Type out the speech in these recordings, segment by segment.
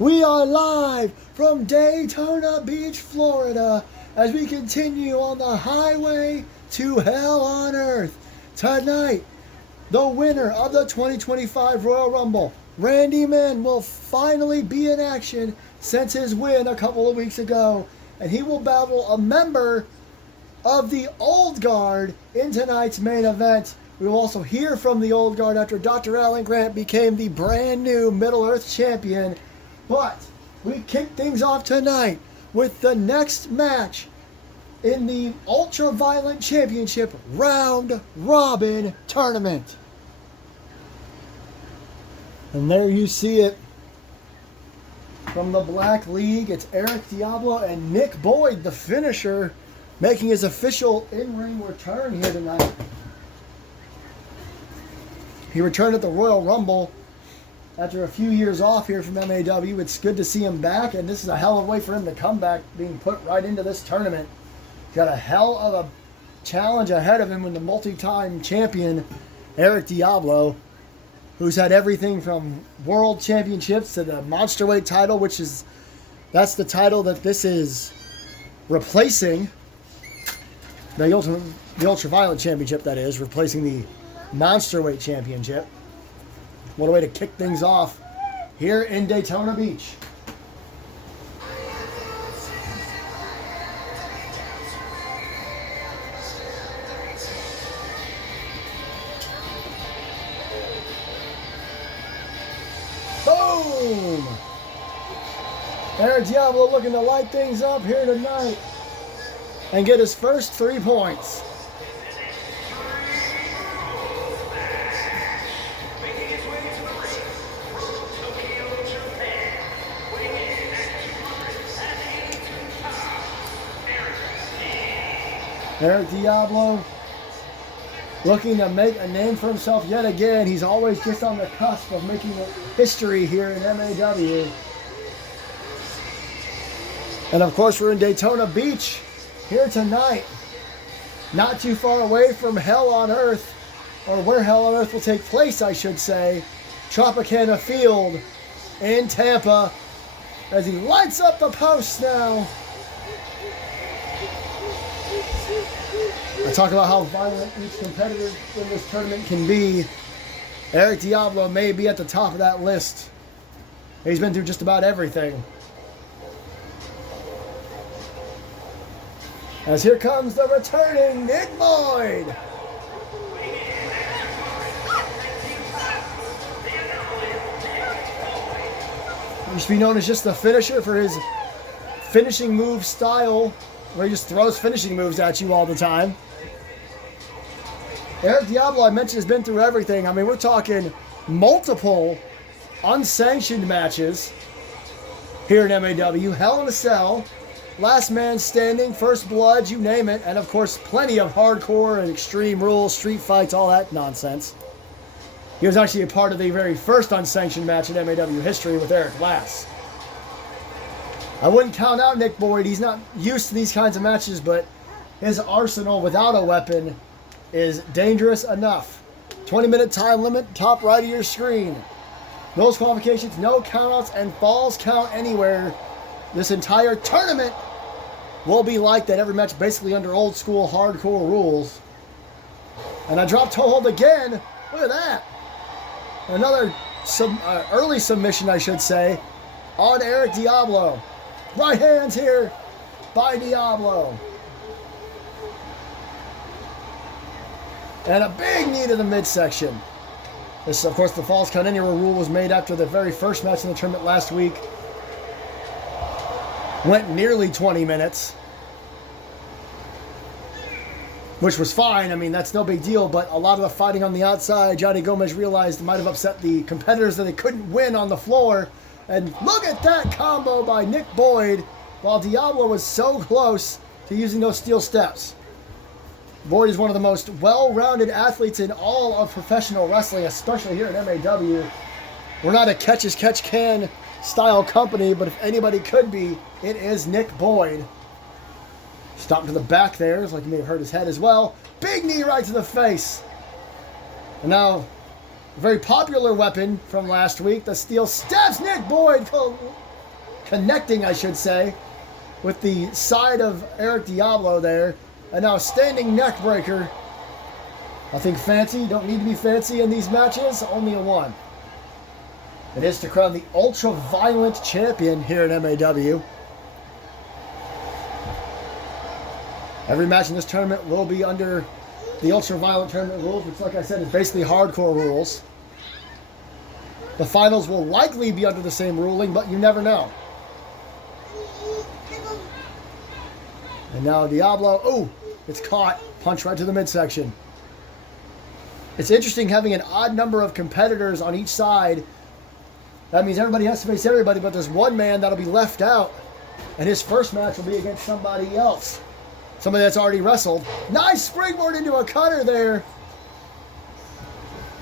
We are live from Daytona Beach, Florida, as we continue on the highway to hell on earth. Tonight, the winner of the 2025 Royal Rumble, Randy Mann, will finally be in action since his win a couple of weeks ago, and he will battle a member of the Old Guard in tonight's main event. We will also hear from the Old Guard after Dr. Alan Grant became the brand new Middle-earth champion. But we kick things off tonight with the next match in the Ultra-Violent Championship Round Robin Tournament. And there you see it from the Black League. It's Eric Diablo and Nick Boyd, the finisher, making his official in-ring return here tonight. He returned at the Royal Rumble after a few years off here from MAW. It's good to see him back, and this is a hell of a way for him to come back, being put right into this tournament. Got a hell of a challenge ahead of him with the multi-time champion, Eric Diablo, who's had everything from world championships to the monsterweight title, that's the title that this is replacing. The Ultra-Violent Championship, that is, replacing the Monsterweight Championship. What a way to kick things off here in Daytona Beach. Boom! Eric Diablo looking to light things up here tonight and get his first 3 points. Eric Diablo looking to make a name for himself yet again. He's always just on the cusp of making history here in MAW. And of course, we're in Daytona Beach here tonight, not too far away from Hell on Earth, or where Hell on Earth will take place, I should say, Tropicana Field in Tampa, as he lights up the posts now. I talk about how violent each competitor in this tournament can be. Eric Diablo may be at the top of that list. He's been through just about everything. As here comes the returning Nick Boyd. He used to be known as just the finisher for his finishing move style, where he just throws finishing moves at you all the time. Eric Diablo, I mentioned, has been through everything. I mean, we're talking multiple unsanctioned matches here in MAW. Hell in a Cell, Last Man Standing, First Blood, you name it. And, of course, plenty of hardcore and extreme rules, street fights, all that nonsense. He was actually a part of the very first unsanctioned match in MAW history with Eric Lass. I wouldn't count out Nick Boyd. He's not used to these kinds of matches, but his arsenal without a weapon is dangerous enough. 20-minute time limit, top right of your screen. No disqualifications, no countouts, and falls count anywhere. This entire tournament will be like that. Every match basically under old school hardcore rules. And I dropped toe hold again. Look at that. Another early submission, I should say, on Eric Diablo. Right hands here by Diablo. And a big knee to the midsection. This, of course, the falls count anywhere rule was made after the very first match in the tournament last week. Went nearly 20 minutes. Which was fine. I mean, that's no big deal. But a lot of the fighting on the outside, Johnny Gomez realized might have upset the competitors that they couldn't win on the floor. And look at that combo by Nick Boyd, while Diablo was so close to using those steel steps. Boyd is one of the most well-rounded athletes in all of professional wrestling, especially here at MAW. We're not a catch-as-catch-can style company, but if anybody could be, it is Nick Boyd. Stop to the back there, it's like you may have hurt his head as well. Big knee right to the face. And now, a very popular weapon from last week, the steel steps. Nick Boyd connecting, I should say, with the side of Eric Diablo there. And now standing neck breaker. Nothing fancy. Don't need to be fancy in these matches. Only a 1. It is to crown the ultra-violent champion here at MAW. Every match in this tournament will be under the ultra-violent tournament rules, which, like I said, is basically hardcore rules. The finals will likely be under the same ruling, but you never know. And now Diablo, oh, it's caught. Punch right to the midsection. It's interesting having an odd number of competitors on each side. That means everybody has to face everybody, but there's one man that'll be left out. And his first match will be against somebody else. Somebody that's already wrestled. Nice springboard into a cutter there.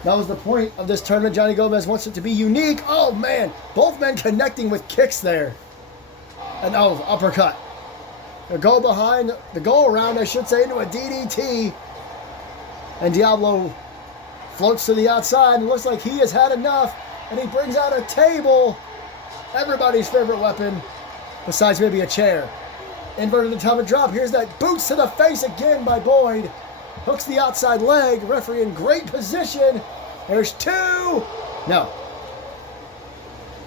That was the point of this tournament. Johnny Gomez wants it to be unique. Oh, man. Both men connecting with kicks there. And oh, uppercut. The go behind, the go around, I should say, into a DDT. And Diablo floats to the outside and looks like he has had enough. And he brings out a table. Everybody's favorite weapon, besides maybe a chair. Inverted atomic drop. Here's that boots to the face again by Boyd. Hooks the outside leg. Referee in great position. There's 2. No.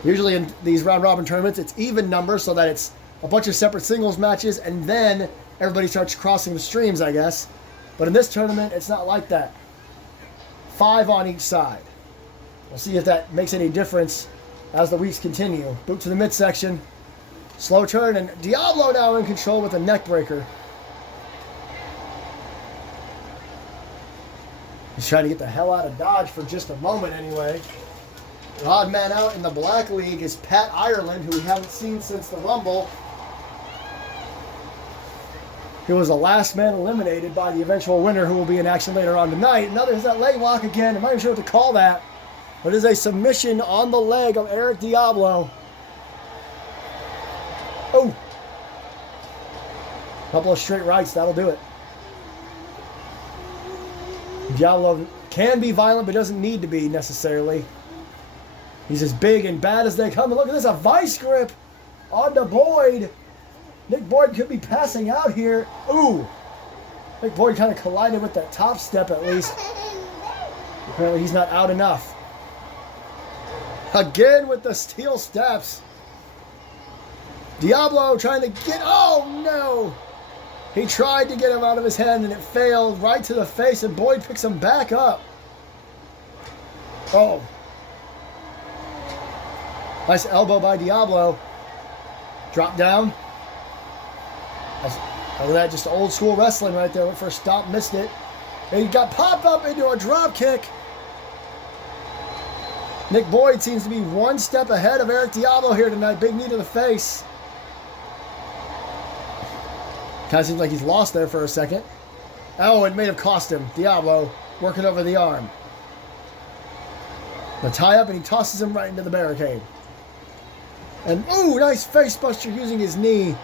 Usually in these round robin tournaments, it's even numbers so that it's a bunch of separate singles matches and then everybody starts crossing the streams, I guess. But in this tournament, it's not like that. 5 on each side. We'll see if that makes any difference as the weeks continue. Boot to the midsection. Slow turn, and Diablo now in control with a neck breaker. He's trying to get the hell out of Dodge for just a moment anyway. The odd man out in the Black League is Pat Ireland, who we haven't seen since the Rumble. He was the last man eliminated by the eventual winner, who will be in action later on tonight. Another is that leg lock again. I'm not even sure what to call that. But it is a submission on the leg of Eric Diablo. Oh. Couple of straight rights, that'll do it. Diablo can be violent, but doesn't need to be necessarily. He's as big and bad as they come. And look at this, a vice grip onto Boyd. Nick Boyd could be passing out here. Ooh. Nick Boyd kind of collided with that top step at least. Apparently he's not out enough. Again with the steel steps. Diablo trying to get... Oh, no. He tried to get him out of his hand, and it failed right to the face, and Boyd picks him back up. Oh. Nice elbow by Diablo. Drop down. Look at that, just old school wrestling right there. Went for a stop, missed it. And he got popped up into a drop kick. Nick Boyd seems to be one step ahead of Eric Diablo here tonight. Big knee to the face. Kind of seems like he's lost there for a second. Oh, it may have cost him. Diablo working over the arm. The tie up, and he tosses him right into the barricade. And, ooh, nice face buster using his knee.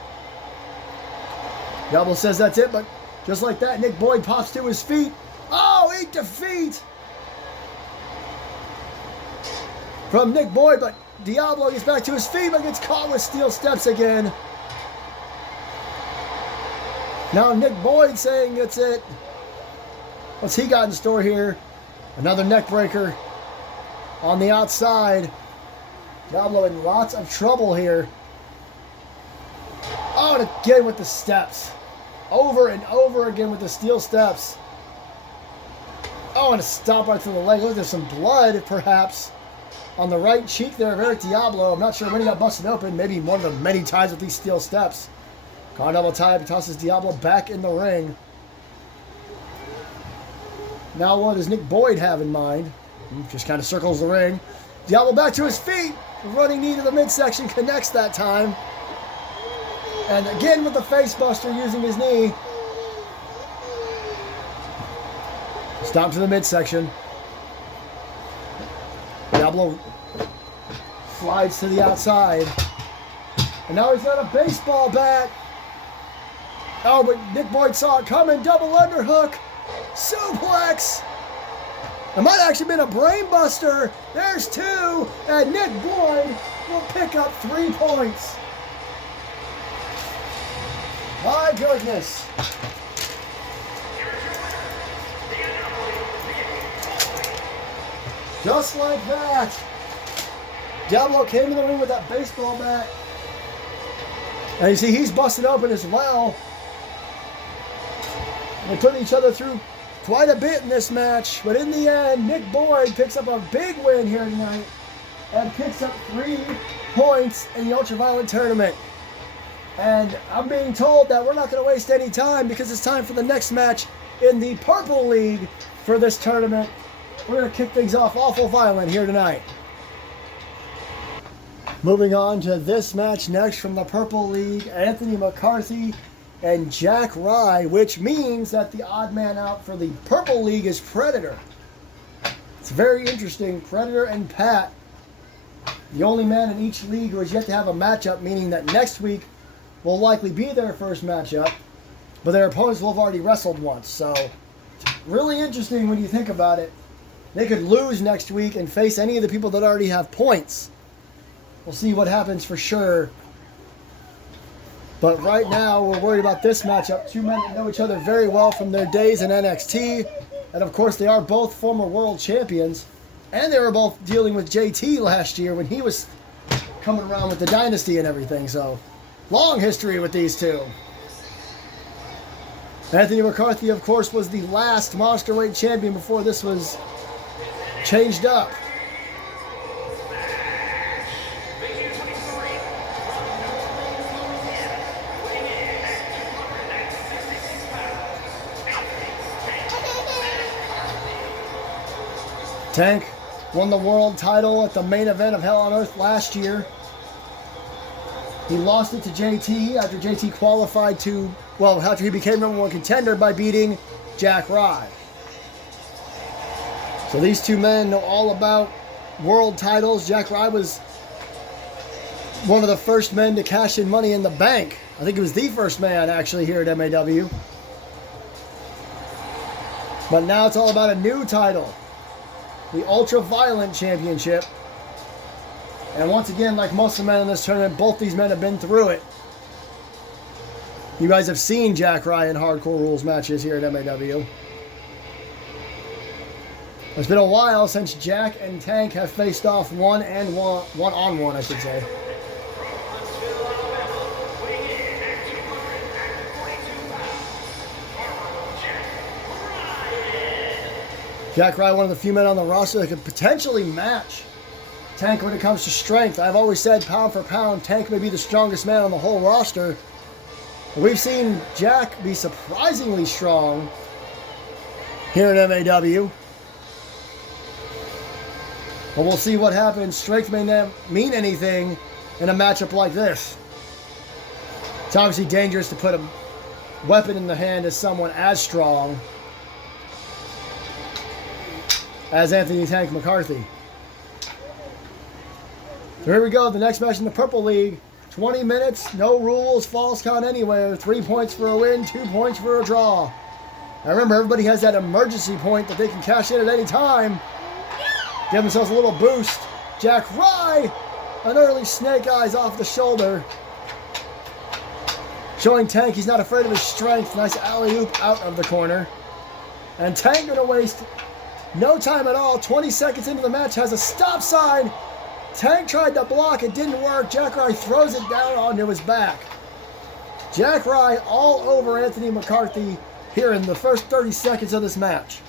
Diablo says that's it, but just like that, Nick Boyd pops to his feet. Oh, 8 defeat from Nick Boyd, but Diablo gets back to his feet, but gets caught with steel steps again. Now Nick Boyd saying that's it. What's he got in store here? Another neck breaker on the outside. Diablo in lots of trouble here. Oh, and again with the steps. Over and over again with the steel steps. Oh, and a stop right to the leg. Look, there's some blood, perhaps, on the right cheek there of Eric Diablo. I'm not sure when he got busted open. Maybe one of the many times with these steel steps. Car double tie, tosses Diablo back in the ring. Now what does Nick Boyd have in mind? He just kind of circles the ring. Diablo back to his feet. Running knee to the midsection, connects that time. And again with the face buster using his knee. Stop to the midsection. Diablo slides to the outside. And now he's got a baseball bat. Oh, but Nick Boyd saw it coming. Double underhook. Suplex. It might have actually been a brain buster. There's 2. And Nick Boyd will pick up 3 points. My goodness. Just like that. Diablo came in the ring with that baseball bat. And you see he's busted open as well. They put each other through quite a bit in this match. But in the end, Nick Boyd picks up a big win here tonight. And picks up 3 points in the Ultraviolet tournament. And I'm being told that we're not going to waste any time because it's time for the next match in the Purple League for this tournament. We're going to kick things off awful violent here tonight. Moving on to this match next from the Purple League, Anthony McCarthy and Jack Rye, which means that the odd man out for the Purple League is Predator. It's very interesting. Predator and Pat, the only man in each league who has yet to have a matchup, meaning that next week will likely be their first matchup, but their opponents will have already wrestled once. So, really interesting when you think about it. They could lose next week and face any of the people that already have points. We'll see what happens for sure. But right now, we're worried about this matchup. 2 men that know each other very well from their days in NXT. And of course, they are both former world champions. And they were both dealing with JT last year when he was coming around with the dynasty and everything. So, long history with these two. Anthony McCarthy, of course, was the last Monsterweight champion before this was changed up. Tank won the world title at the main event of Hell on Earth last year. He lost it to JT after JT qualified to, well, after he became #1 contender by beating Jack Rye. So these 2 men know all about world titles. Jack Rye was one of the first men to cash in Money in the Bank. I think he was the first man actually here at MAW. But now it's all about a new title, the Ultraviolet Championship. And once again, like most of the men in this tournament, both these men have been through it. You guys have seen Jack Rye in Hardcore Rules matches here at MAW. It's been a while since Jack and Tank have faced off one-on-one, I should say. Jack Rye, one of the few men on the roster that could potentially match Tank when it comes to strength. I've always said pound for pound, Tank may be the strongest man on the whole roster. But we've seen Jack be surprisingly strong here at MAW. But we'll see what happens. Strength may not mean anything in a matchup like this. It's obviously dangerous to put a weapon in the hand of someone as strong as Anthony Tank McCarthy. So here we go, the next match in the Purple League. 20 minutes, no rules, falls count anywhere. 3 points for a win, 2 points for a draw. Now remember, everybody has that emergency point that they can cash in at any time. Give themselves a little boost. Jack Rye, an early snake eyes off the shoulder. Showing Tank he's not afraid of his strength. Nice alley-oop out of the corner. And Tank gonna waste no time at all. 20 seconds into the match, has a stop sign. Tank tried to block, it didn't work. Jack Rye throws it down onto his back. Jack Rye all over Anthony McCarthy here in the first 30 seconds of this match.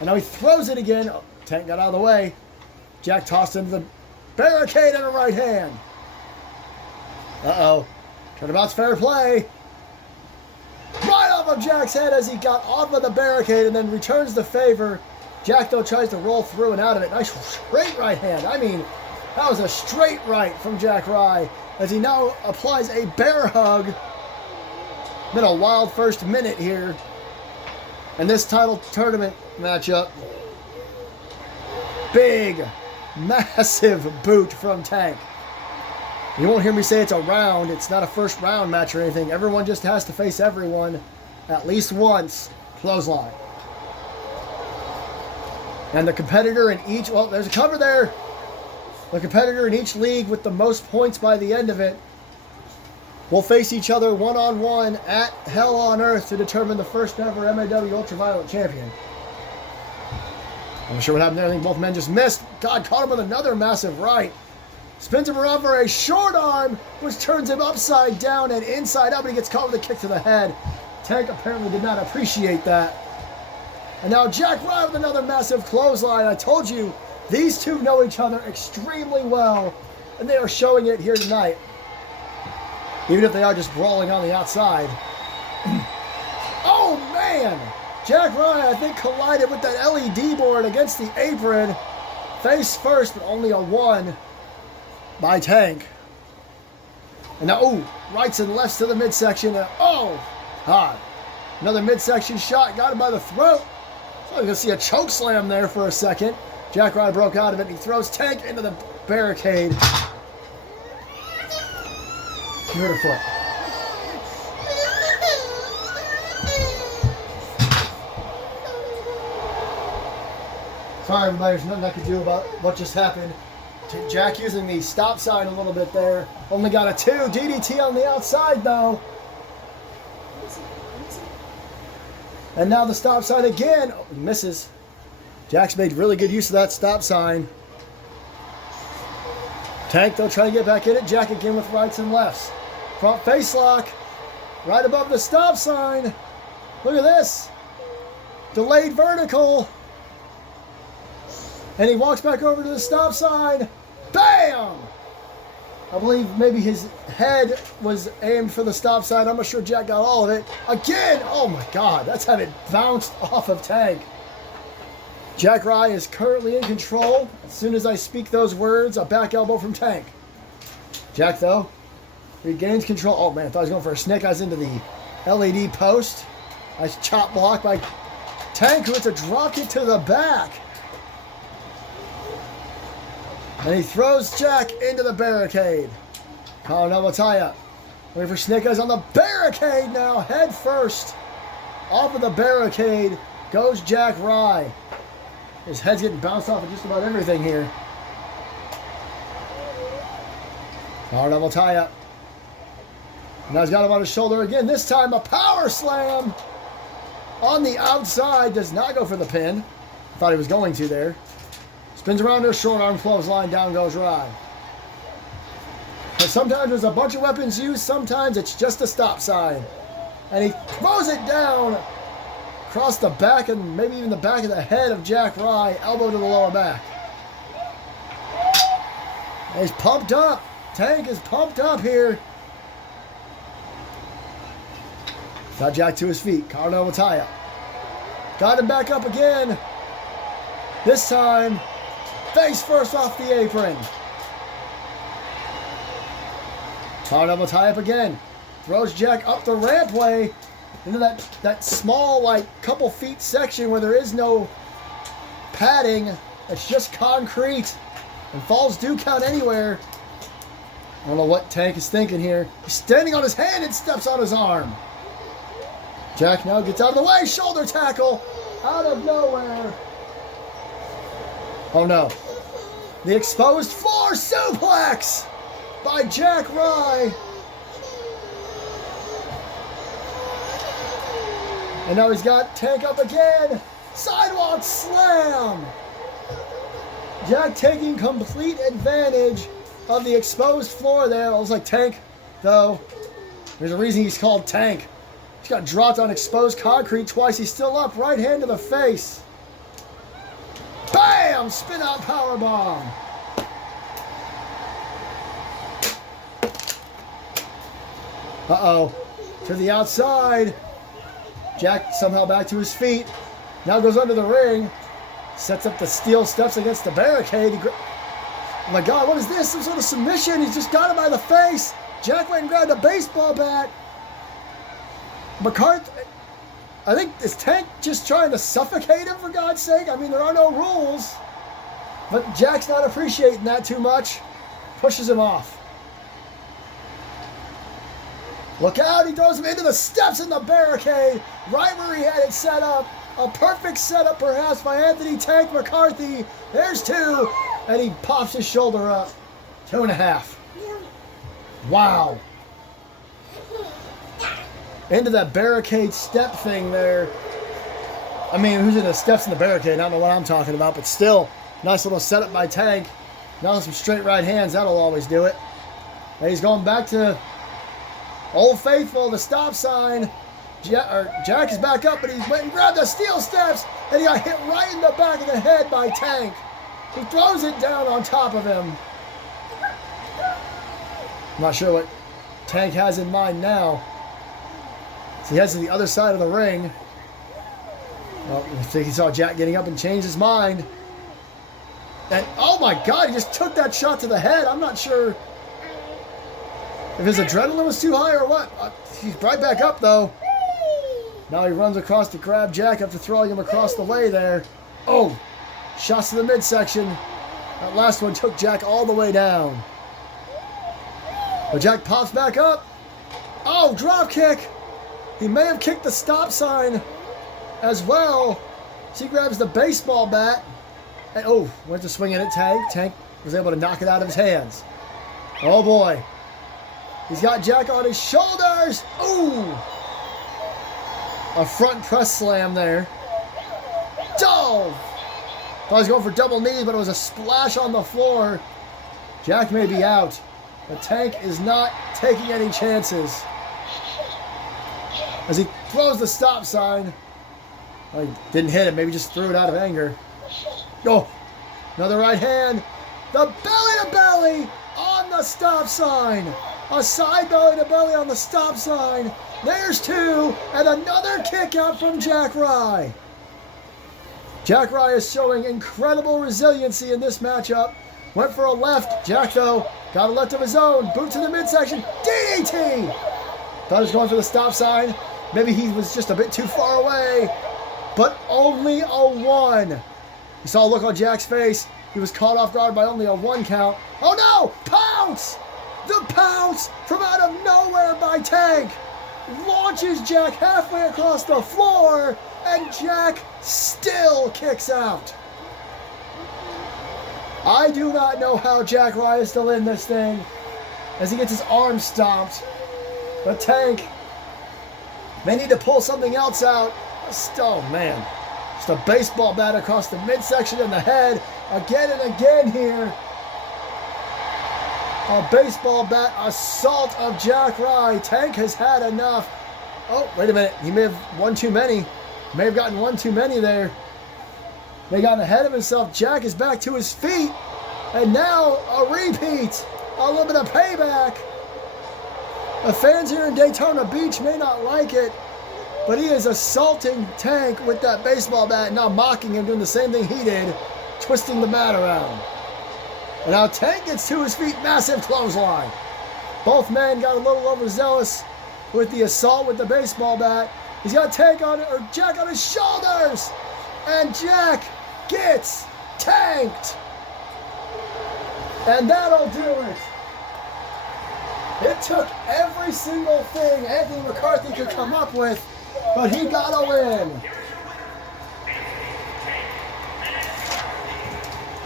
And now he throws it again. Oh, Tank got out of the way. Jack tossed into the barricade in a right hand. Uh-oh. Turnabout's fair play. Right off of Jack's head as he got off of the barricade and then returns the favor. Jack, though, tries to roll through and out of it. Nice straight right hand. I mean, that was a straight right from Jack Rye as he now applies a bear hug. Been a wild first minute here in this title tournament matchup. Big, massive boot from Tank. You won't hear me say it's a round. It's not a first round match or anything. Everyone just has to face everyone at least once. Clothesline. And the competitor in each, well, there's a cover there. The competitor in each league with the most points by the end of it will face each other one-on-one at Hell on Earth to determine the first ever MAW Ultraviolet champion. I'm not sure what happened there. I think both men just missed. God caught him with another massive right. Spins him around for a short arm, which turns him upside down and inside out, but he gets caught with a kick to the head. Tank apparently did not appreciate that. And now Jack Ryan with another massive clothesline. I told you, these two know each other extremely well, and they are showing it here tonight. Even if they are just brawling on the outside. Oh, man! Jack Ryan, I think, collided with that LED board against the apron. Face first, but only a 1 by Tank. And now, ooh, rights and lefts to the midsection. Oh, hot. Another midsection shot, got him by the throat. So you're going to see a choke slam there for a second. Jack Ryan broke out of it, and he throws Tank into the barricade. You heard her foot. Sorry, everybody, there's nothing I could do about what just happened. Jack using the stop sign a little bit there. Only got a 2. DDT on the outside, though. And now the stop sign again. Oh, he misses. Jack's made really good use of that stop sign. Tank, though, trying to get back in it. Jack again with rights and lefts. Front face lock. Right above the stop sign. Look at this. Delayed vertical. And he walks back over to the stop sign. Bam! I believe maybe his head was aimed for the stop sign. I'm not sure Jack got all of it. Again! Oh my God, that's how it bounced off of Tank. Jack Ryan is currently in control. As soon as I speak those words, a back elbow from Tank. Jack, though, regains control. Oh man, I thought he was going for a snake eyes into the LED post. Nice chop block by Tank, who hits a drop kick to the back. And he throws Jack into the barricade. Colin tie up. Waiting for Snake Eyes on the barricade now. Head first. Off of the barricade goes Jack Rye. His head's getting bounced off of just about everything here. Colin tie up. Now he's got him on his shoulder again. This time a power slam on the outside. Does not go for the pin. Thought he was going to there. Spins around her short arm clothesline, down goes Rye. But sometimes there's a bunch of weapons used, sometimes it's just a stop sign. And he throws it down across the back and maybe even the back of the head of Jack Rye, elbow to the lower back. And he's pumped up. Tank is pumped up here. Got Jack to his feet. Carno Mataya. Got him back up again. This time, face first off the apron. Carno tie up again. Throws Jack up the rampway into that small, like, couple feet section where there is no padding. It's just concrete. And falls do count anywhere. I don't know what Tank is thinking here. He's standing on his hand and steps on his arm. Jack now gets out of the way. Shoulder tackle out of nowhere. Oh no. The exposed floor suplex by Jack Rye. And now he's got Tank up again. Sidewalk slam. Jack taking complete advantage of the exposed floor there. It looks like Tank, though. There's a reason he's called Tank. He's got dropped on exposed concrete twice. He's still up. Right hand to the face. Bam! Spin out powerbomb. Uh-oh. To the outside. Jack somehow back to his feet. Now goes under the ring. Sets up the steel steps against the barricade. Oh my God, what is this? Some sort of submission. He's just got him by the face. Jack went and grabbed a baseball bat. McCarthy, I think, is Tank just trying to suffocate him, for God's sake? I mean, there are no rules. But Jack's not appreciating that too much. Pushes him off. Look out, he throws him into the steps in the barricade. Right where he had it set up. A perfect setup, perhaps, by Anthony Tank McCarthy. There's two. And he pops his shoulder up. 2.5. Wow. into that barricade step thing there. I mean, who's in the steps in the barricade? I don't know what I'm talking about, but still, nice little setup by Tank. Now some straight right hands, that'll always do it. And he's going back to Old Faithful, the stop sign. Jack is back up, but he went and grabbed the steel steps, and he got hit right in the back of the head by Tank, who throws it down on top of him. I'm not sure what Tank has in mind now. So he heads to the other side of the ring. Well, I think he saw Jack getting up and changed his mind. And, oh my God, he just took that shot to the head. I'm not sure if his adrenaline was too high or what. He's right back up, though. Now he runs across to grab Jack after throwing him across the way there. Oh, shots to the midsection. That last one took Jack all the way down. But Jack pops back up. Oh, drop kick. He may have kicked the stop sign as well. So he grabs the baseball bat. And, oh, went to swing at it, Tank. Tank was able to knock it out of his hands. Oh, boy. He's got Jack on his shoulders. Ooh. A front press slam there. Thought he was going for double knees, but it was a splash on the floor. Jack may be out. The Tank is not taking any chances. As he throws the stop sign. Well, he didn't hit it, maybe just threw it out of anger. Oh, another right hand. The belly to belly on the stop sign. A side belly to belly on the stop sign. There's two, and another kick out from Jack Rye. Jack Rye is showing incredible resiliency in this matchup. Went for a left. Jack, though, got a left of his own. Boot to the midsection. DDT! Thought he was going for the stop sign. Maybe he was just a bit too far away. But only a one. You saw a look on Jack's face. He was caught off guard by only a one count. Oh no! Pounce! The pounce from out of nowhere by Tank launches Jack halfway across the floor, and Jack still kicks out. I do not know how Jack Rye is still in this thing as he gets his arm stomped. But Tank may need to pull something else out. Oh man. Just a baseball bat across the midsection and the head. Again and again here. A baseball bat assault of Jack Rye. Tank has had enough. Oh, wait a minute. He may have one too many. May have gotten one too many there. May have gotten ahead of himself. Jack is back to his feet. And now a repeat. A little bit of payback. The fans here in Daytona Beach may not like it, but he is assaulting Tank with that baseball bat and now mocking him, doing the same thing he did, twisting the mat around. And now Tank gets to his feet, massive clothesline. Both men got a little overzealous with the assault with the baseball bat. He's got Jack on his shoulders, and Jack gets tanked. And that'll do it. It took every single thing Anthony McCarthy could come up with, but he got a win.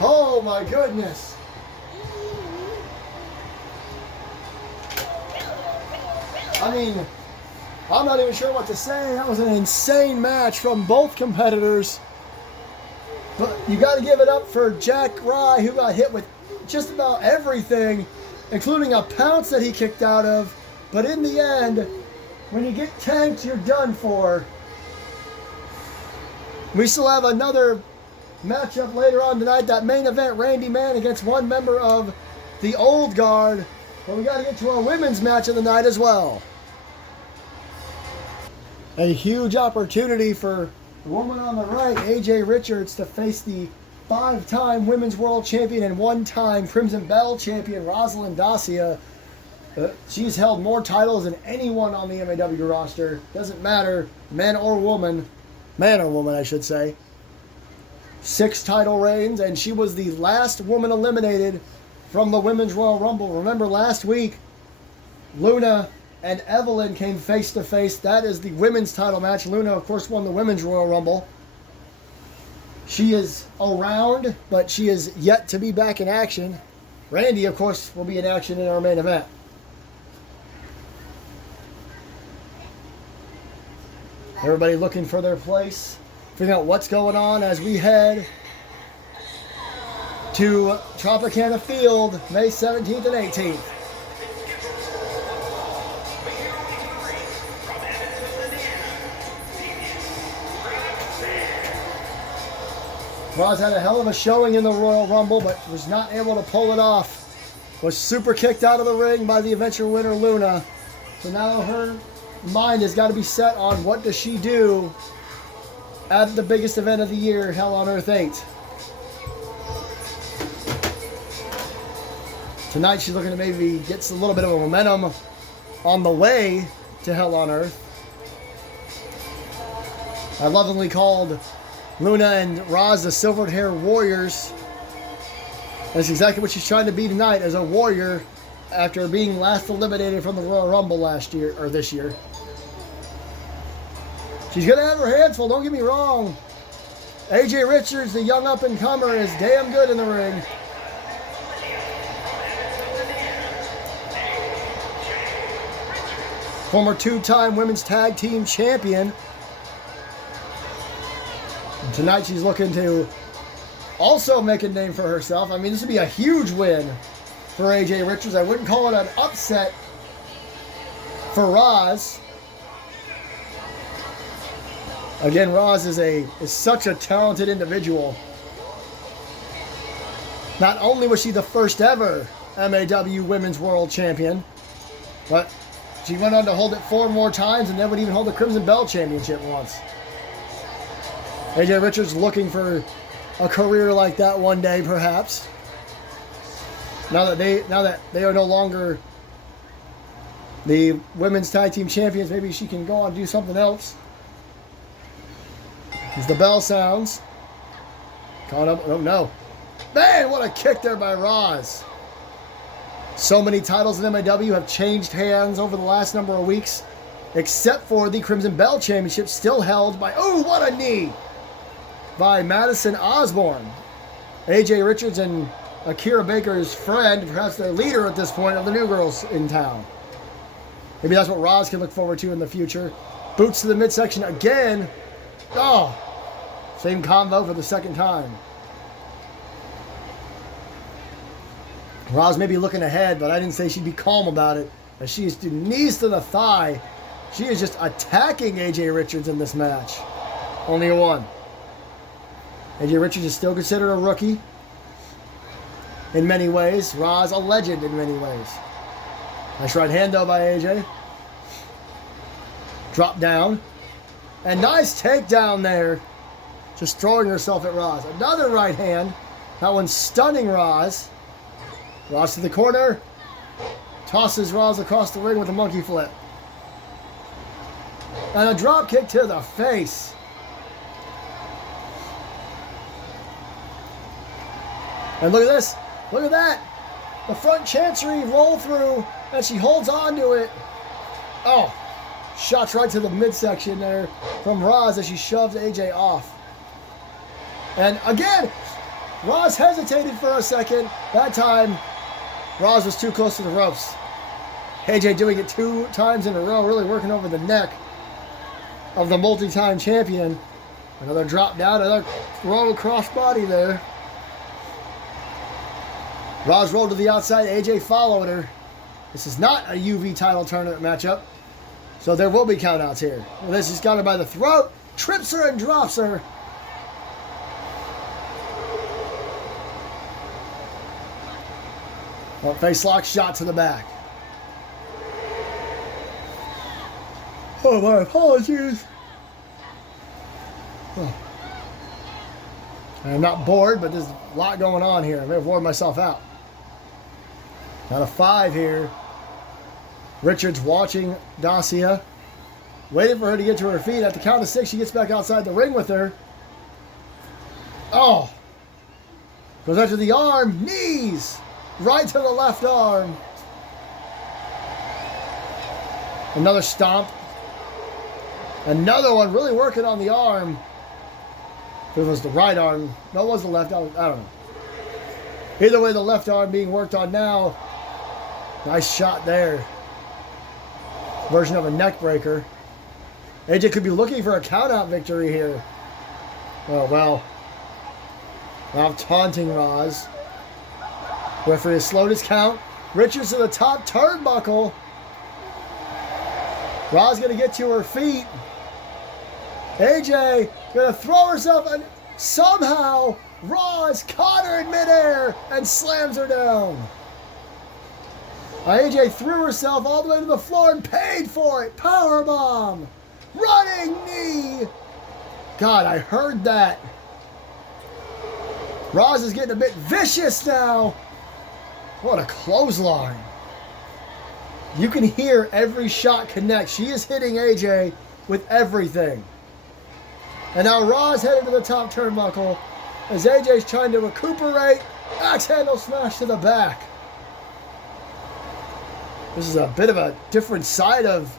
Oh my goodness. I mean, I'm not even sure what to say. That was an insane match from both competitors. But you got to give it up for Jack Rye, who got hit with just about everything, including a pounce that he kicked out of. But in the end, when you get tanked, you're done for. We still have another matchup later on tonight. That main event, Randy Mann against one member of the Old Guard. But we got to get to our women's match of the night as well. A huge opportunity for the woman on the right, AJ Richards, to face the 5-time Women's World Champion and 1-time Crimson Bell Champion, Rosalind Dacia. She's held more titles than anyone on the MAW roster. Doesn't matter, man or woman. Man or woman, I should say. 6 title reigns, and she was the last woman eliminated from the Women's Royal Rumble. Remember last week, Luna and Evelyn came face to face. That is the women's title match. Luna, of course, won the Women's Royal Rumble. She is around, but she is yet to be back in action. Randy, of course, will be in action in our main event. Everybody looking for their place, figuring out what's going on as we head to Tropicana Field, May 17th and 18th. Roz had a hell of a showing in the Royal Rumble, but was not able to pull it off. Was super kicked out of the ring by the eventual winner, Luna. So now her mind has got to be set on what does she do at the biggest event of the year, Hell on Earth 8. Tonight she's looking to maybe get a little bit of a momentum on the way to Hell on Earth. I lovingly called Luna and Roz the Silvered Hair Warriors. That's exactly what she's trying to be tonight, as a warrior after being last eliminated from the Royal Rumble last year, or this year. She's going to have her hands full, don't get me wrong. AJ Richards, the young up-and-comer, is damn good in the ring. Former two-time women's tag team champion. And tonight she's looking to also make a name for herself. I mean, this would be a huge win for AJ Richards. I wouldn't call it an upset for Roz. Again, Roz is such a talented individual. Not only was she the first ever MAW Women's World Champion, but she went on to hold it 4 more times and then would even hold the Crimson Belt Championship once. AJ Richards looking for a career like that one day, perhaps. Now that they are no longer the women's tag team champions, maybe she can go on and do something else. As the bell sounds. Caught up. Oh no. Man, what a kick there by Roz. So many titles in MAW have changed hands over the last number of weeks, except for the Crimson Belt Championship, still held by, oh, what a knee, by Madison Osborne. AJ Richards and Akira Baker's friend, perhaps their leader at this point, of the new girls in town. Maybe that's what Roz can look forward to in the future. Boots to the midsection again. Oh, same combo for the second time. Roz may be looking ahead, but I didn't say she'd be calm about it. As she is knees to the thigh, she is just attacking AJ Richards in this match. Only a 1. AJ Richards is still considered a rookie in many ways. Roz, a legend in many ways. Nice right hand though by AJ. Drop down. And nice takedown there. Just throwing herself at Roz. Another right hand. That one's stunning Roz. Roz to the corner. Tosses Roz across the ring with a monkey flip. And a drop kick to the face. And look at this. Look at that. The front chancery roll through, and she holds on to it. Oh, shots right to the midsection there from Roz as she shoves AJ off. And again, Roz hesitated for a second. That time, Roz was too close to the ropes. AJ doing it 2 times in a row, really working over the neck of the multi-time champion. Another drop down, another roll across body there. Roz rolled to the outside. AJ followed her. This is not a UV title tournament matchup, so there will be countouts here. Well, this has got her by the throat, trips her and drops her. Well, face lock shot to the back. Oh, my apologies. Oh. I'm not bored, but there's a lot going on here. I may have worn myself out. Got a 5 here. Richards watching Dacia. Waiting for her to get to her feet. At the count of 6, she gets back outside the ring with her. Oh. Goes after the arm. Knees. Right to the left arm. Another stomp. Another one really working on the arm. If it was the right arm. No, it was the left arm. I don't know. Either way, the left arm being worked on now. Nice shot there. Version of a neck breaker. AJ could be looking for a count-out victory here. Oh, well. Now taunting Roz. Referee has slowed his count. Richards to the top turnbuckle. Roz going to get to her feet. AJ going to throw herself, and somehow Roz caught her in midair and slams her down. AJ threw herself all the way to the floor and paid for it. Powerbomb. Running knee. God, I heard that. Roz is getting a bit vicious now. What a clothesline. You can hear every shot connect. She is hitting AJ with everything. And now Roz headed to the top turnbuckle as AJ's trying to recuperate. Axe handle smash to the back. This is a bit of a different side of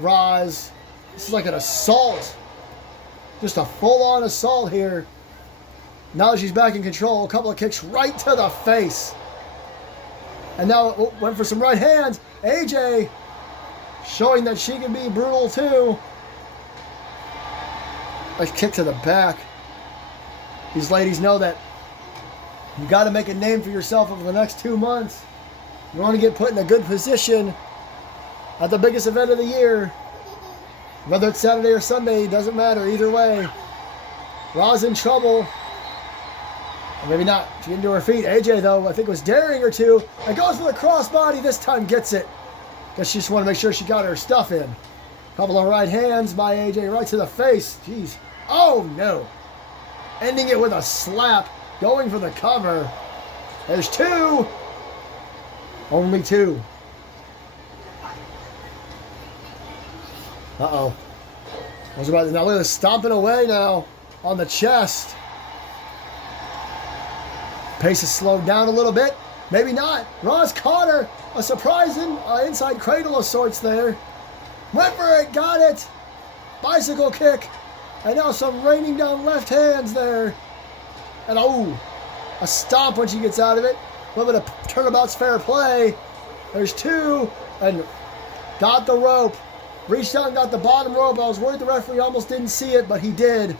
Roz. This is like an assault. Just a full-on assault here. Now she's back in control. A couple of kicks right to the face. And now went for some right hands. AJ showing that she can be brutal too. A kick to the back. These ladies know that you got to make a name for yourself over the next 2 months. You want to get put in a good position at the biggest event of the year. Whether it's Saturday or Sunday, doesn't matter. Either way. Roz in trouble. Or maybe not. She didn't do her feet. AJ, though, I think was daring her to. And goes for the crossbody. This time gets it. Guess she just wanted to make sure she got her stuff in. Couple of right hands by AJ right to the face. Jeez. Oh, no. Ending it with a slap. Going for the cover. There's two. Only two. Uh-oh. Now look at this, stomping away now on the chest. Pace is slowed down a little bit. Maybe not. Roz caught her. A surprising inside cradle of sorts there. Went for it, got it. Bicycle kick. And now some raining down left hands there. And oh, a stomp when she gets out of it. A little bit of turnabout's fair play. There's two. And got the rope. Reached out and got the bottom rope. I was worried the referee almost didn't see it, but he did.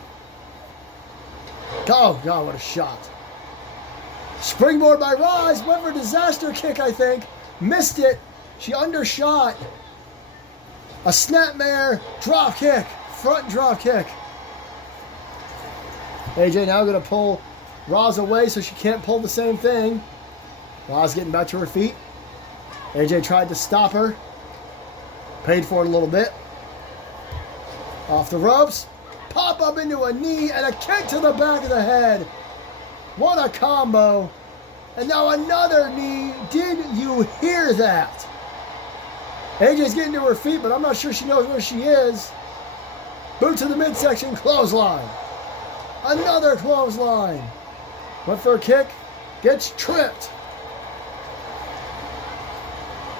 Oh, God, what a shot. Springboard by Roz. Went for a disaster kick, I think. Missed it. She undershot. A snapmare drop kick. Front drop kick. AJ now going to pull Roz away so she can't pull the same thing. Roz getting back to her feet. AJ tried to stop her. Paid for it a little bit. Off the ropes. Pop up into a knee and a kick to the back of the head. What a combo. And now another knee. Did you hear that? AJ's getting to her feet, but I'm not sure she knows where she is. Boot to the midsection, clothesline. Another clothesline. Went for a kick. Gets tripped.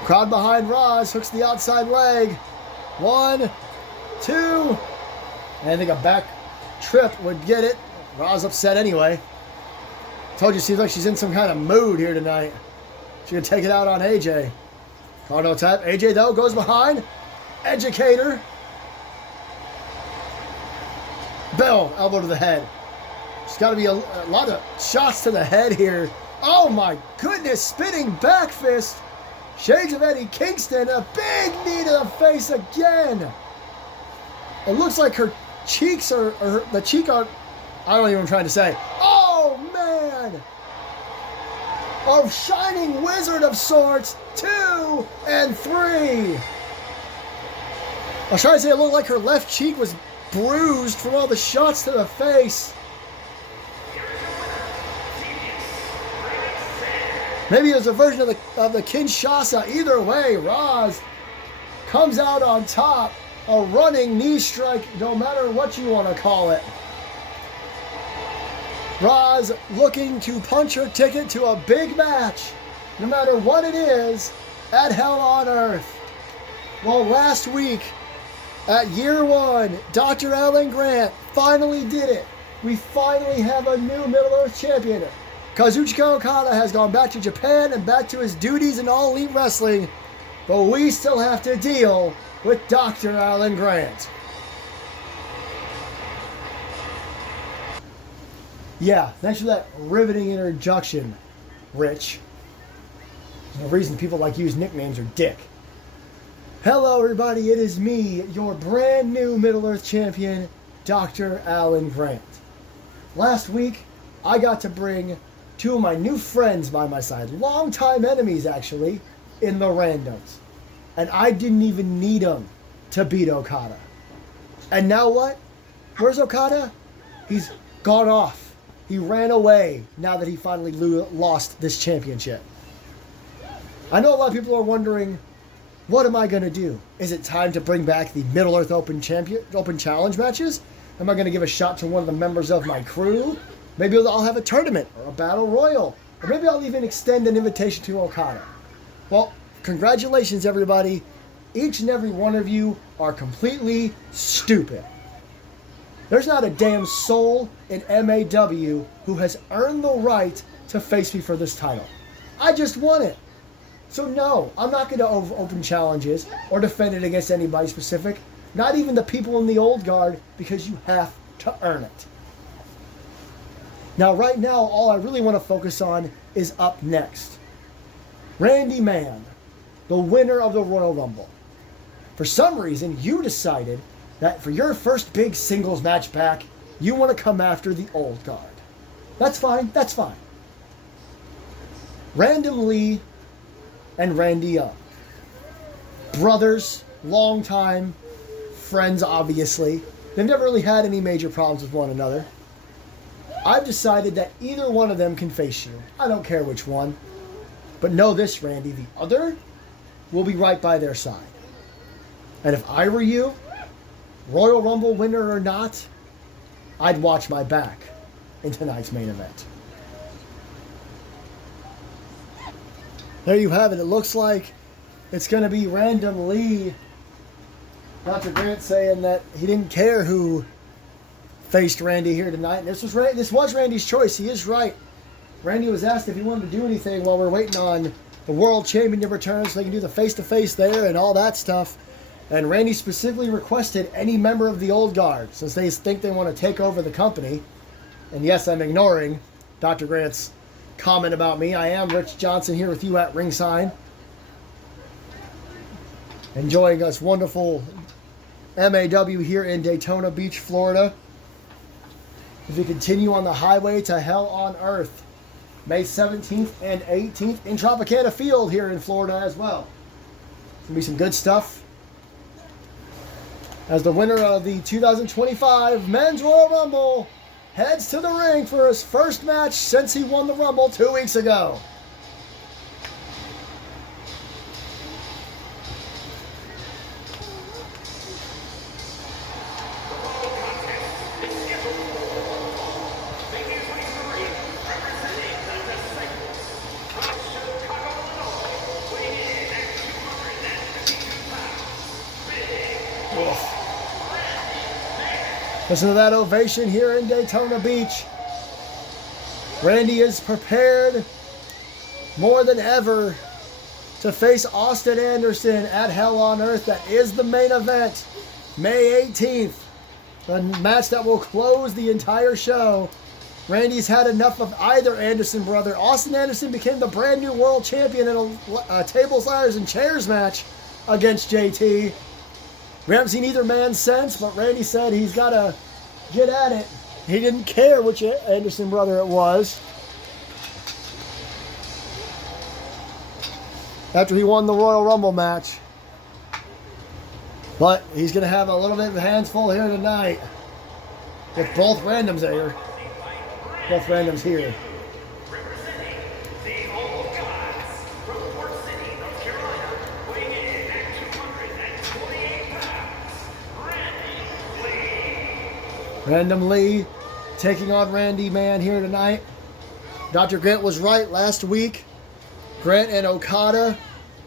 Crowd behind Roz. Hooks the outside leg. 1, 2. And I think a back trip would get it. Roz upset anyway. Told you, seems like she's in some kind of mood here tonight. She's going to take it out on AJ. Cardo tap. AJ, though, goes behind. Educator. Bell, elbow to the head. There's got to be a lot of shots to the head here. Oh, my goodness. Spinning back fist. Shades of Eddie Kingston. A big knee to the face again. It looks like her cheeks are, or the cheek are, I don't even know what I'm trying to say. Oh, man. A shining wizard of sorts. 2 and 3. I was trying to say it looked like her left cheek was bruised from all the shots to the face. Maybe it was a version of the Kinshasa. Either way, Roz comes out on top. A running knee strike, no matter what you want to call it. Roz looking to punch her ticket to a big match, no matter what it is, at Hell on Earth. Well, last week, at year 1, Dr. Alan Grant finally did it. We finally have a new Middle-earth champion. Kazuchika Okada has gone back to Japan and back to his duties in All Elite Wrestling, but we still have to deal with Dr. Alan Grant. Yeah, thanks for that riveting introduction, Rich. The reason people like use nicknames are Dick. Hello, everybody. It is me, your brand new Middle-earth champion, Dr. Alan Grant. Last week, I got to bring two of my new friends by my side, longtime enemies, actually, in the randoms. And I didn't even need them to beat Okada. And now what? Where's Okada? He's gone off. He ran away now that he finally lost this championship. I know a lot of people are wondering, what am I going to do? Is it time to bring back the Middle-earth Open Challenge matches? Am I going to give a shot to one of the members of my crew? Maybe I'll have a tournament or a battle royal. Or maybe I'll even extend an invitation to Okada. Well, congratulations, everybody. Each and every one of you are completely stupid. There's not a damn soul in MAW who has earned the right to face me for this title. I just won it. So no, I'm not going to open challenges or defend it against anybody specific. Not even the people in the old guard, because you have to earn it. Now, right now, all I really want to focus on is up next. Randy Mann, the winner of the Royal Rumble. For some reason, you decided that for your first big singles match back, you want to come after the old guard. That's fine, that's fine. Random Lee and Randy Young. Brothers, long time, friends obviously. They've never really had any major problems with one another. I've decided that either one of them can face you. I don't care which one. But know this, Randy, the other will be right by their side. And if I were you, Royal Rumble winner or not, I'd watch my back in tonight's main event. There you have it. It looks like it's going to be Random Lee. Dr. Grant saying that he didn't care who faced Randy here tonight. And this was Randy's choice. He is right. Randy was asked if he wanted to do anything while we're waiting on the World Championship return so they can do the face-to-face there and all that stuff. And Randy specifically requested any member of the old guard, since they think they want to take over the company. And yes, I'm ignoring Dr. Grant's comment about me. I am Rich Johnson here with you at ringside, enjoying us wonderful MAW here in Daytona Beach, Florida. As we continue on the highway to Hell on Earth, May 17th and 18th in Tropicana Field here in Florida as well. It's going to be some good stuff. As the winner of the 2025 Men's Royal Rumble heads to the ring for his first match since he won the Rumble 2 weeks ago. Listen to that ovation here in Daytona Beach. Randy is prepared more than ever to face Austin Anderson at Hell on Earth. That is the main event, May 18th. The match that will close the entire show. Randy's had enough of either Anderson brother. Austin Anderson became the brand new world champion in a tables, ladders, and chairs match against JT. We haven't seen either man since, but Randy said he's got to get at it. He didn't care which Anderson brother it was. After he won the Royal Rumble match. But he's going to have a little bit of hands full here tonight. With both randoms here. Both randoms here. Random Lee taking on Randy Mann here tonight. Dr. Grant was right last week. Grant and Okada,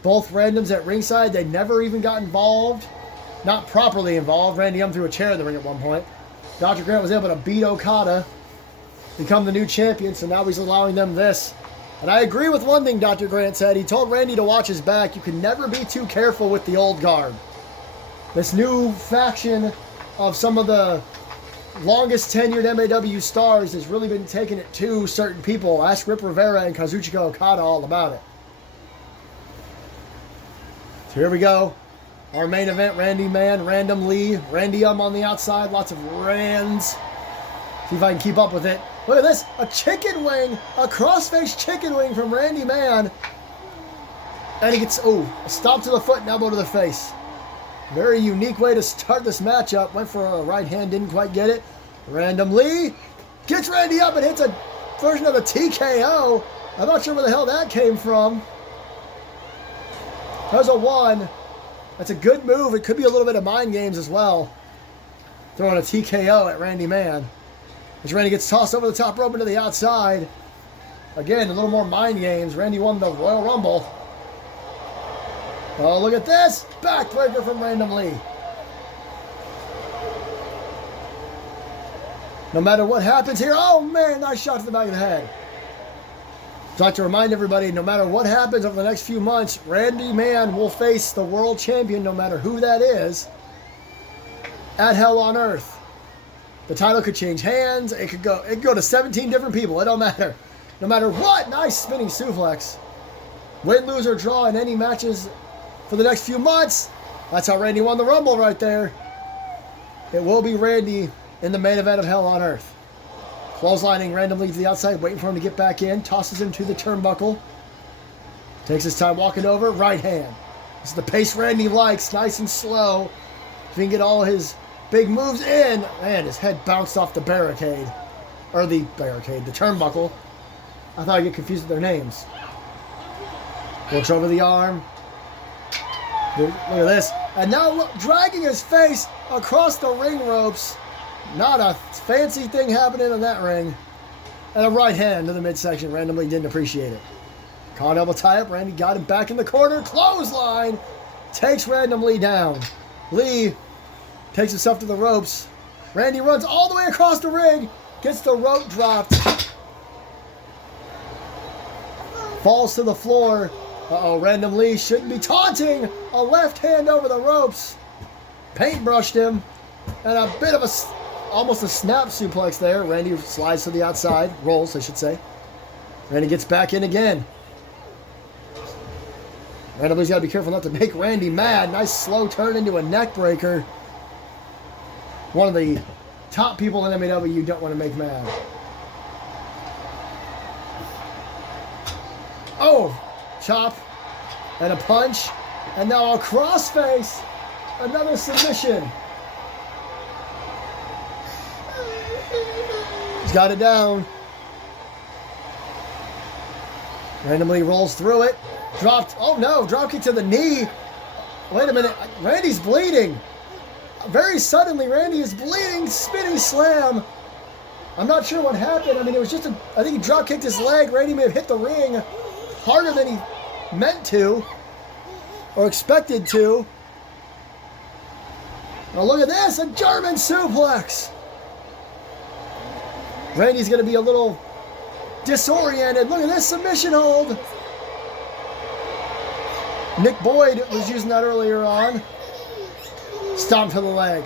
both randoms at ringside. They never even got involved. Not properly involved. Randy threw a chair in the ring at one point. Dr. Grant was able to beat Okada, become the new champion, so now he's allowing them this. And I agree with one thing Dr. Grant said. He told Randy to watch his back. You can never be too careful with the old guard. This new faction of some of the longest tenured MAW stars has really been taking it to certain people. Ask Rip Rivera and Kazuchika Okada all about it. So here we go. Our main event, Randy Mann, Random Lee, Randy on the outside, lots of rands. See if I can keep up with it. Look at this, a chicken wing, a crossface chicken wing from Randy Mann. And he gets, a stop to the foot and elbow to the face. Very unique way to start this matchup. Went for a right hand, didn't quite get it. Random Lee gets Randy up and hits a version of the TKO. I'm not sure where the hell that came from. There's a 1. That's a good move. It could be a little bit of mind games as well. Throwing a TKO at Randy Mann. As Randy gets tossed over the top rope into the outside. Again, a little more mind games. Randy won the Royal Rumble. Oh, look at this. Backbreaker from Random Lee. No matter what happens here. Oh, man, nice shot to the back of the head. So I'd like to remind everybody, no matter what happens over the next few months, Randy Mann will face the world champion, no matter who that is, at Hell on Earth. The title could change hands. It could go to 17 different people. It don't matter. No matter what. Nice spinning suplex. Win, lose, or draw in any matches for the next few months. That's how Randy won the Rumble right there. It will be Randy in the main event of Hell on Earth. Clotheslining randomly to the outside, waiting for him to get back in. Tosses him to the turnbuckle. Takes his time walking over. Right hand. This is the pace Randy likes. Nice and slow. If he can get all his big moves in. Man, his head bounced off the barricade. Or the barricade, the turnbuckle. I thought I'd get confused with their names. Works over the arm. Look at this. And now look, dragging his face across the ring ropes. Not a fancy thing happening in that ring. And a right hand to the midsection. Randomly didn't appreciate it. Caught elbow tie up. Randy got him back in the corner. Clothesline. Takes Random Lee down. Lee takes himself to the ropes. Randy runs all the way across the ring. Gets the rope dropped. Falls to the floor. Uh-oh, Random Lee shouldn't be taunting. A left hand over the ropes. Paintbrushed him. And a bit of almost a snap suplex there. Randy slides to the outside. Rolls, I should say. Randy gets back in again. Random Lee's got to be careful not to make Randy mad. Nice slow turn into a neck breaker. One of the top people in MAW you don't want to make mad. Oh, chop and a punch. And now a crossface. Another submission. He's got it down. Randomly rolls through it. Dropped. Oh no, drop kick to the knee. Wait a minute. Randy's bleeding. Very suddenly, Randy is bleeding. Spinning slam. I'm not sure what happened. I mean, it was just I think he drop kicked his leg. Randy may have hit the ring harder than he meant to or expected to. Now look at this, a German suplex. Randy's going to be a little disoriented. Look at this submission hold. Nick Boyd was using that earlier on. Stomp to the leg.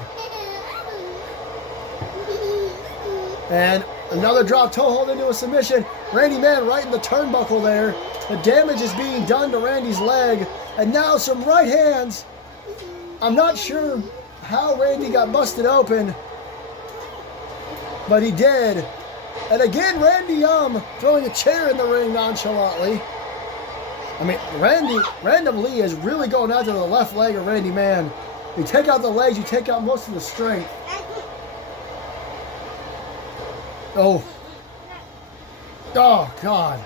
And another drop toe hold into a submission. Randy Mann right in the turnbuckle there. The damage is being done to Randy's leg. And now some right hands. I'm not sure how Randy got busted open, but he did. And again, Randy throwing a chair in the ring nonchalantly. I mean, Random Lee is really going after the left leg of Randy Mann. You take out the legs, you take out most of the strength. Oh, God.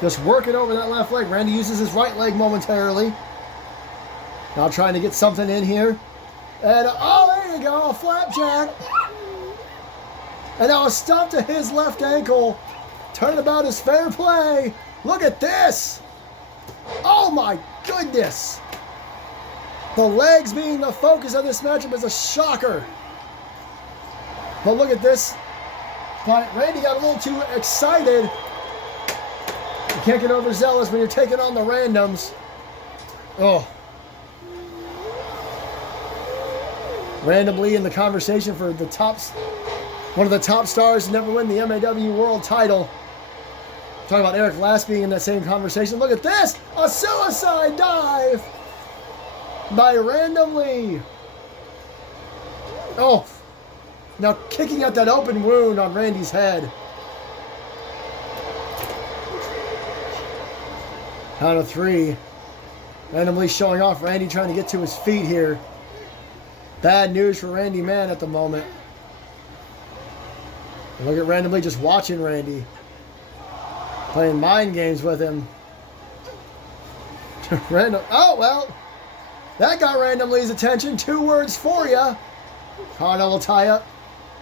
Just working over that left leg. Randy uses his right leg momentarily. Now trying to get something in here. And, there you go, a flapjack. And now a stomp to his left ankle. Turnabout is fair play. Look at this. Oh, my goodness. The legs being the focus of this matchup is a shocker. But look at this. But Randy got a little too excited. You can't get overzealous when you're taking on the randoms. Oh. randomly in the conversation for the one of the top stars to never win the MAW World title. Talking about Eric Last being in that same conversation. Look at this! A suicide dive by Randomly. Oh, now kicking out that open wound on Randy's head. Count of 3. Randomly showing off. Randy trying to get to his feet here. Bad news for Randy Mann at the moment. Look at Randomly just watching Randy. Playing mind games with him. Oh, well. That got Randomly's attention. 2 words for you. Connell will tie up.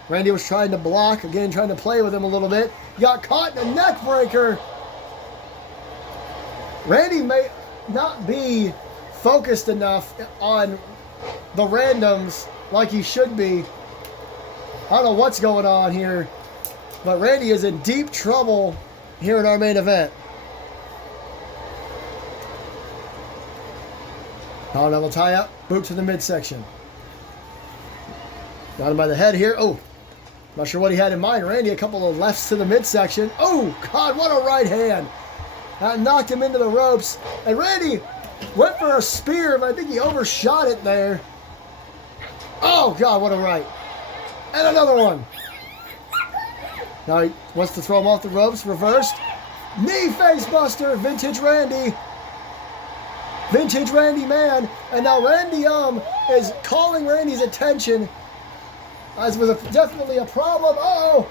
Randy was trying to block. Again, trying to play with him a little bit. Got caught in a neck breaker. Randy may not be focused enough on the randoms like he should be. I don't know what's going on here. But Randy is in deep trouble here in our main event. Power level tie up. Boot to the midsection. Got him by the head here. Oh, not sure what he had in mind. Randy, a couple of lefts to the midsection. Oh, God, what a right hand. That knocked him into the ropes. And Randy went for a spear, but I think he overshot it there. Oh, God, what a right. And another one. Now he wants to throw him off the ropes. Reversed. Knee face buster. Vintage Randy. Vintage Randy Mann. And now Randy is calling Randy's attention. As was definitely a problem. Oh!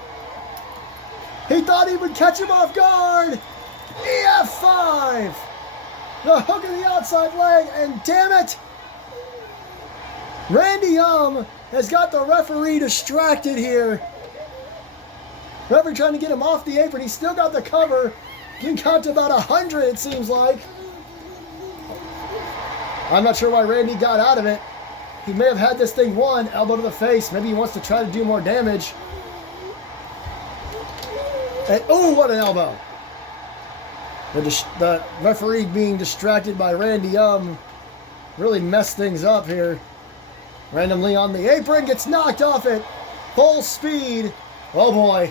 He thought he would catch him off guard. EF5. The hook of the outside leg. And damn it. Randy has got the referee distracted here. Referee trying to get him off the apron. He's still got the cover. You can count to about 100, it seems like. I'm not sure why Randy got out of it. He may have had this thing won. Elbow to the face. Maybe he wants to try to do more damage. And, oh, what an elbow. The referee being distracted by Randy really messed things up here. Randomly on the apron. Gets knocked off at full speed. Oh, boy.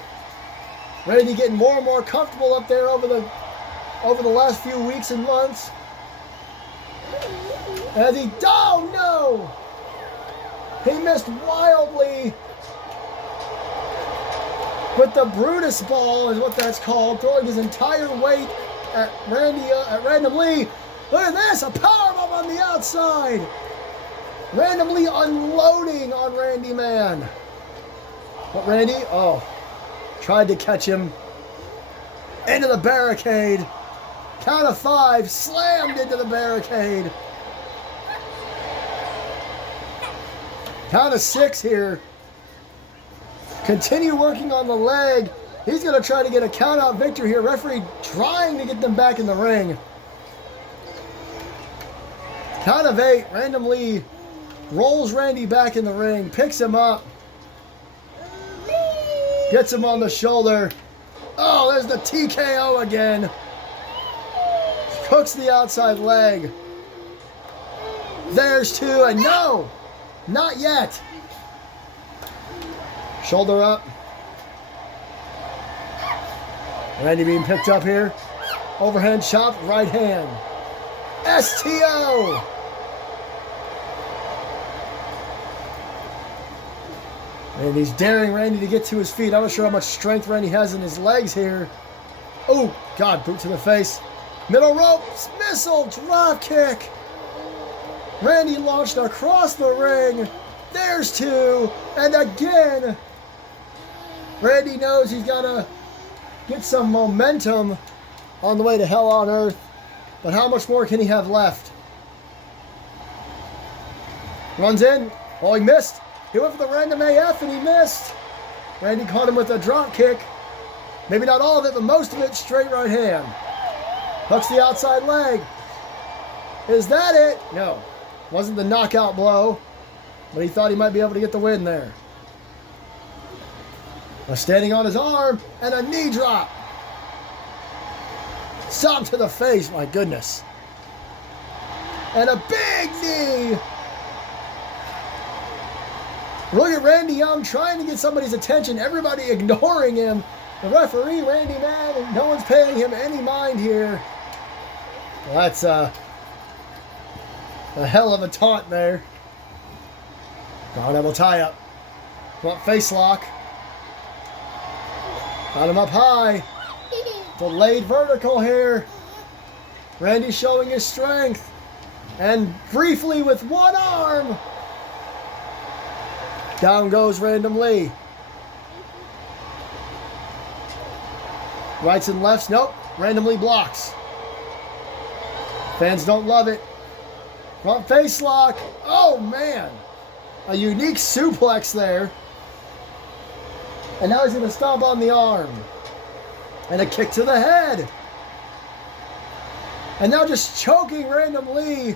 Randy getting more and more comfortable up there over the last few weeks and months. As he, oh no! He missed wildly with the Brutus ball is what that's called, throwing his entire weight at Randomly. Look at this, a powerbomb on the outside. Randomly unloading on Randy Mann. But Randy, oh. Tried to catch him into the barricade. Count of 5, slammed into the barricade. Count of 6 here. Continue working on the leg. He's going to try to get a count out victory here. Referee trying to get them back in the ring. Count of 8, Randomly rolls Randy back in the ring, picks him up. Gets him on the shoulder. Oh, there's the TKO again. Hooks the outside leg. There's 2, and no, not yet. Shoulder up. Randy being picked up here. Overhand chop, right hand. STO. And he's daring Randy to get to his feet. I'm not sure how much strength Randy has in his legs here. Oh, God, boot to the face. Middle rope, missile, drop kick. Randy launched across the ring. There's 2. And again, Randy knows he's got to get some momentum on the way to Hell on Earth. But how much more can he have left? Runs in. Oh, he missed. He went for the random AF and he missed. Randy caught him with a drop kick. Maybe not all of it, but most of it. Straight right hand. Hooks the outside leg. Is that it? No. Wasn't the knockout blow, but he thought he might be able to get the win there. Standing on his arm and a knee drop. Stop to the face, my goodness. And a big knee. Look at Randy Young trying to get somebody's attention. Everybody ignoring him. The referee, Randy Mann, and no one's paying him any mind here. Well, that's a hell of a taunt there. Double tie up. Front face lock. Got him up high. Delayed vertical here. Randy showing his strength. And briefly with one arm. Down goes Random Lee. Rights and lefts. Nope. Random Lee blocks. Fans don't love it. Front face lock. Oh, man. A unique suplex there. And now he's going to stomp on the arm. And a kick to the head. And now just choking Random Lee,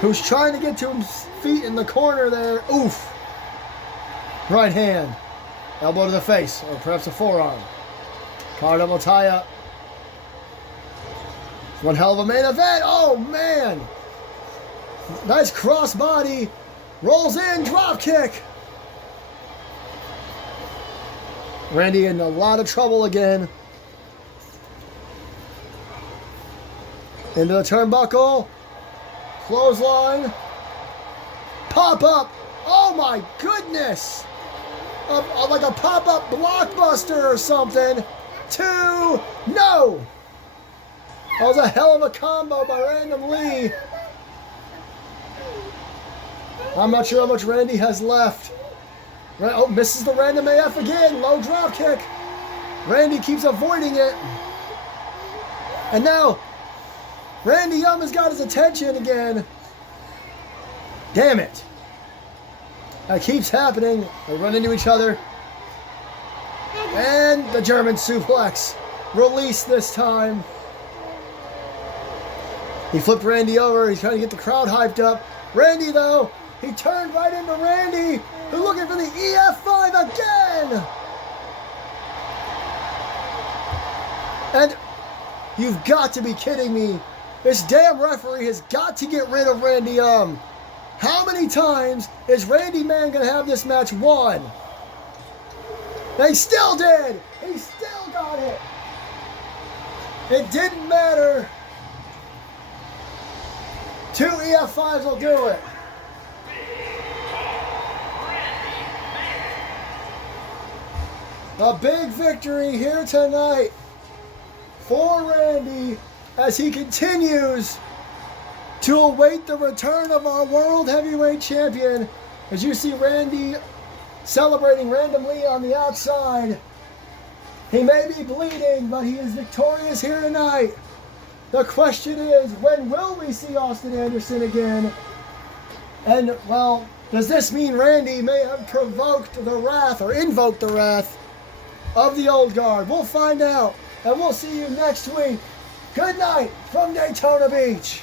who's trying to get to his feet in the corner there. Oof. Right hand. Elbow to the face, or perhaps a forearm. Car double tie up. One hell of a main event. Oh, man. Nice crossbody. Rolls in, drop kick. Randy in a lot of trouble again. Into the turnbuckle. Clothesline. Pop up. Oh my goodness. Like a pop up blockbuster or something. 2. No. That was a hell of a combo by Random Lee. I'm not sure how much Randy has left. Oh, misses the Random AF again. Low drop kick. Randy keeps avoiding it. And now, Randy Young has got his attention again. Damn it. That keeps happening. They run into each other. And the German suplex. Release this time. He flipped Randy over. He's trying to get the crowd hyped up. Randy, though, he turned right into Randy, who's looking for the EF5 again. And you've got to be kidding me. This damn referee has got to get rid of Randy Young. How many times is Randy Mann going to have this match won? They still did. He still got it. It didn't matter. 2 EF5s will do it. A big victory here tonight for Randy as he continues to await the return of our World Heavyweight Champion. As you see Randy celebrating Random Lee on the outside. He may be bleeding, but he is victorious here tonight. The question is, when will we see Austin Anderson again? And, well, does this mean Randy may have provoked the wrath or invoked the wrath of the old guard? We'll find out, and we'll see you next week. Good night from Daytona Beach.